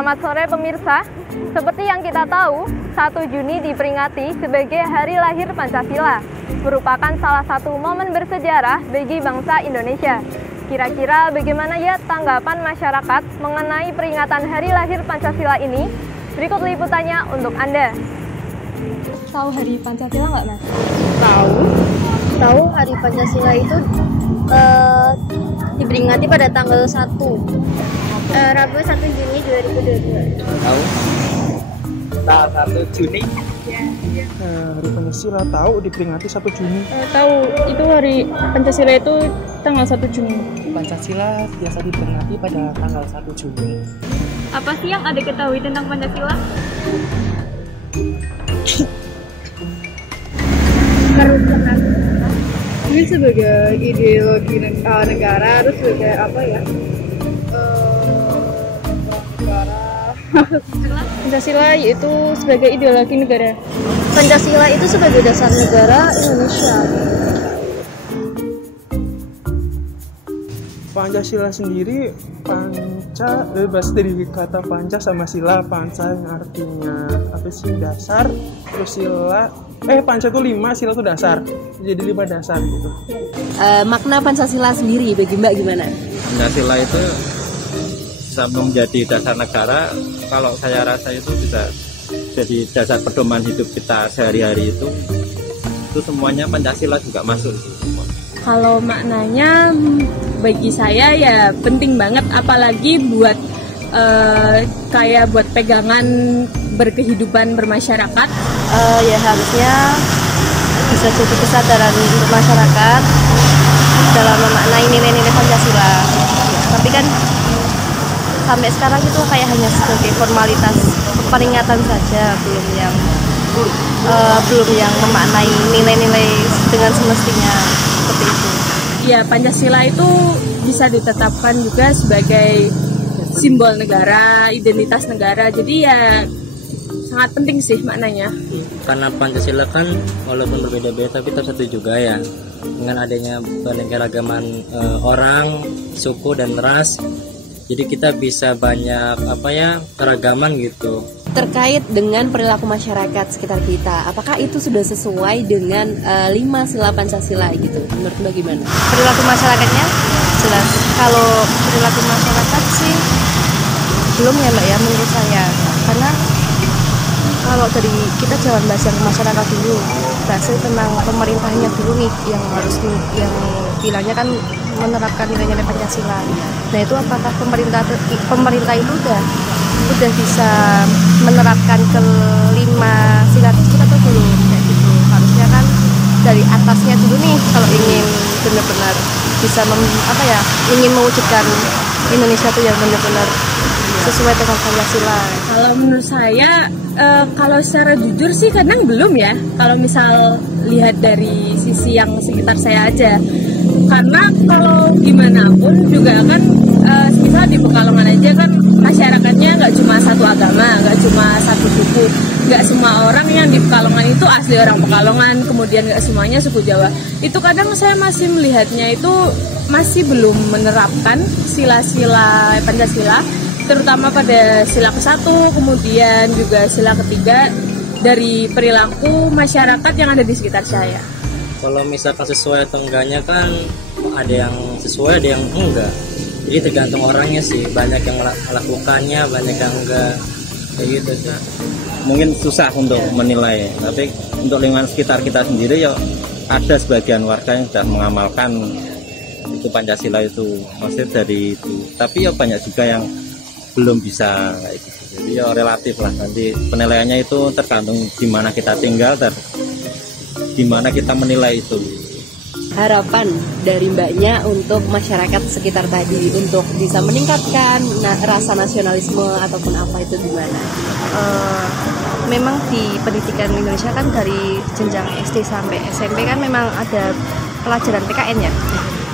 Selamat sore pemirsa. Seperti yang kita tahu, 1 Juni diperingati sebagai Hari Lahir Pancasila, merupakan salah satu momen bersejarah bagi bangsa Indonesia. Kira-kira bagaimana ya tanggapan masyarakat mengenai peringatan Hari Lahir Pancasila ini? Berikut liputannya untuk Anda. Tahu Hari Pancasila nggak, Mas? Tahu Hari Pancasila itu diperingati pada tanggal 1 Rabu 1 Juni 2022. Tahu? Tanggal 1 Juni? Hari Pancasila tahu diperingati 1 Juni. Tahu, itu Hari Pancasila itu tanggal 1 Juni. Pancasila biasa diperingati pada tanggal 1 Juni. Apa sih yang Anda ketahui tentang Pancasila? Ini sebagai ideologi negara, terus sebagai apa ya? Pancasila yaitu sebagai ideologi negara. Pancasila itu sebagai dasar negara Indonesia. Pancasila sendiri bebas dari kata panca sama sila. Panca yang artinya apa sih, dasar, terus sila panca itu 5, sila itu dasar, jadi 5 dasar gitu. Makna Pancasila sendiri bagi Mbak gimana? Pancasila itu bisa menjadi dasar negara. Kalau saya rasa itu bisa jadi dasar pedoman hidup kita sehari-hari itu semuanya Pancasila juga masuk. Kalau maknanya bagi saya ya penting banget, apalagi buat kayak buat pegangan berkehidupan bermasyarakat. Ya harusnya bisa jadi kesadaran untuk masyarakat dalam memaknai nilai-nilai Pancasila. Tapi kan sampai sekarang itu kayak hanya sebagai formalitas peringatan saja, belum yang memaknai nilai-nilai dengan semestinya seperti itu. Ya, Pancasila itu bisa ditetapkan juga sebagai simbol negara, identitas negara. Jadi ya sangat penting sih maknanya. Karena Pancasila kan walaupun berbeda-beda tapi tetap satu juga ya. Dengan adanya keanekaragaman orang, suku dan ras, jadi kita bisa banyak keragaman gitu. Terkait dengan perilaku masyarakat sekitar kita, apakah itu sudah sesuai dengan 5 sila Pancasila gitu? Menurut Mbak gimana? Perilaku masyarakatnya jelas. Kalau perilaku masyarakat sih belum ya Mbak ya, menurut saya. Karena kalau dari kita jangan bahas yang masyarakat dulu, bahas tentang pemerintahnya dulu nih, yang bilangnya kan menerapkan nilai-nilai Pancasila. Nah itu apakah pemerintah itu udah bisa menerapkan ke-5 sila tersebut atau belum? Kayak gitu. Harusnya kan dari atasnya dulu nih, kalau ingin benar-benar bisa ingin mewujudkan Indonesia itu yang benar-benar sesuai dengan Pancasila. Kalau menurut saya, kalau secara jujur sih kadang belum ya. Kalau misal lihat dari sisi yang sekitar saya aja. Karena kalau gimana pun juga kan, misal di Pekalongan aja kan masyarakatnya nggak cuma satu agama, nggak cuma satu suku. Nggak semua orang yang di Pekalongan itu asli orang Pekalongan, kemudian nggak semuanya suku Jawa. Itu kadang saya masih melihatnya itu masih belum menerapkan sila-sila Pancasila, terutama pada sila ke-1, kemudian juga sila ke-3 dari perilaku masyarakat yang ada di sekitar saya. Kalau misalkan sesuai atau enggaknya kan ada yang sesuai, ada yang enggak. Jadi tergantung orangnya sih, banyak yang melakukannya, banyak yang enggak, kayak gitu sih. Mungkin susah untuk menilai, tapi untuk lingkungan sekitar kita sendiri ya ada sebagian warga yang sudah mengamalkan itu Pancasila itu, maksudnya dari itu. Tapi ya banyak juga yang belum bisa kayak gitu. Jadi ya relatif lah, nanti penilaiannya itu tergantung di mana kita tinggal dan di mana kita menilai itu. Harapan dari Mbaknya untuk masyarakat sekitar tadi untuk bisa meningkatkan rasa nasionalisme ataupun apa itu gimana? Memang di pendidikan Indonesia kan dari jenjang SD sampai SMP kan memang ada pelajaran PKN ya.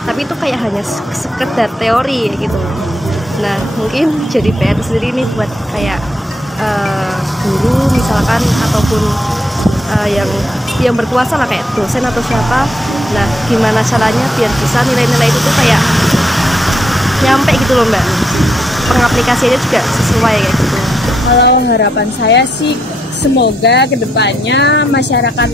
Tapi itu kayak hanya sekedar teori gitu. Nah mungkin jadi PR sendiri nih buat kayak guru misalkan ataupun yang berkuasa lah, kayak dosen atau siapa. Nah gimana caranya biar bisa nilai-nilai itu tuh kayak nyampe gitu loh Mbak. pengaplikasiannya juga sesuai kayak gitu. Kalau harapan saya sih semoga kedepannya masyarakat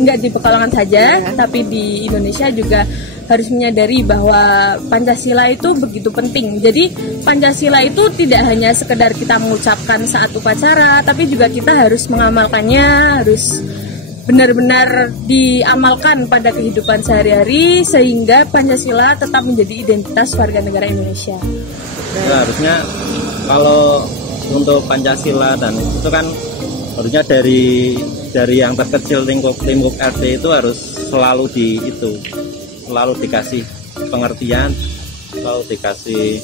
nggak di Pekalongan saja, tapi di Indonesia juga harus menyadari bahwa Pancasila itu begitu penting. Jadi Pancasila itu tidak hanya sekedar kita mengucapkan saat upacara, tapi juga kita harus mengamalkannya, harus benar-benar diamalkan pada kehidupan sehari-hari sehingga Pancasila tetap menjadi identitas warga negara Indonesia. Ya, harusnya kalau untuk Pancasila dan itu kan harusnya dari yang terkecil lingkup RT itu harus selalu selalu dikasih pengertian, selalu dikasih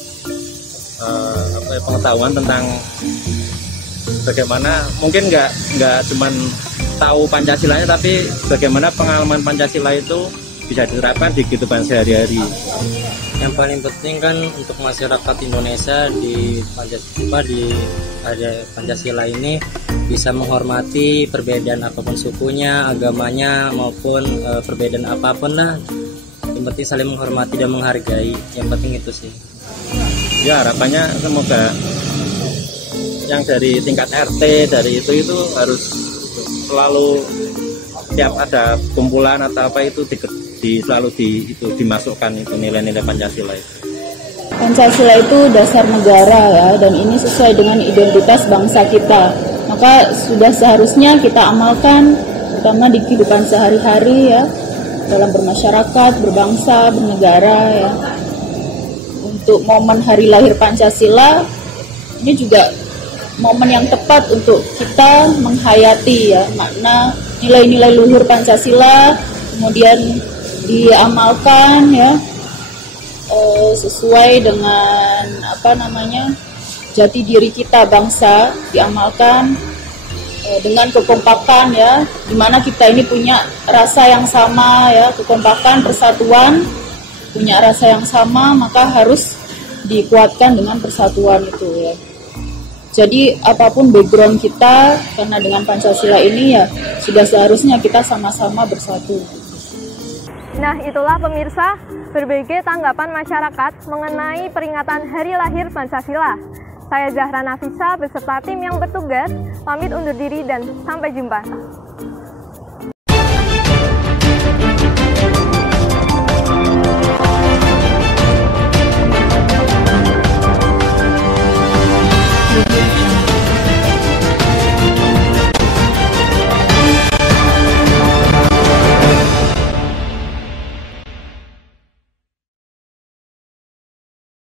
pengetahuan tentang bagaimana, mungkin nggak cuman tahu Pancasilanya, tapi bagaimana pengalaman Pancasila itu bisa diterapkan di kehidupan sehari-hari. Yang paling penting kan untuk masyarakat Indonesia di Pancasila ini bisa menghormati perbedaan apapun sukunya, agamanya maupun perbedaan apapun lah. Yang penting saling menghormati dan menghargai. Yang penting itu sih. Ya, harapannya semoga yang dari tingkat RT dari itu harus selalu tiap ada kumpulan atau apa itu selalu dimasukkan itu nilai-nilai Pancasila itu. Pancasila itu dasar negara ya, dan ini sesuai dengan identitas bangsa kita. Maka sudah seharusnya kita amalkan, terutama di kehidupan sehari-hari ya, dalam bermasyarakat, berbangsa, bernegara ya. Untuk momen hari lahir Pancasila, ini juga momen yang tepat untuk kita menghayati ya makna nilai-nilai luhur Pancasila, kemudian diamalkan ya sesuai dengan jati diri kita bangsa, diamalkan dengan kekompakan ya, dimana kita ini punya rasa yang sama ya, kekompakan, persatuan, punya rasa yang sama, maka harus dikuatkan dengan persatuan itu ya. Jadi apapun background kita, karena dengan Pancasila ini ya sudah seharusnya kita sama-sama bersatu. Nah, itulah pemirsa, berbagai tanggapan masyarakat mengenai peringatan Hari Lahir Pancasila. Saya Zahra Nafisa beserta tim yang bertugas, pamit undur diri dan sampai jumpa.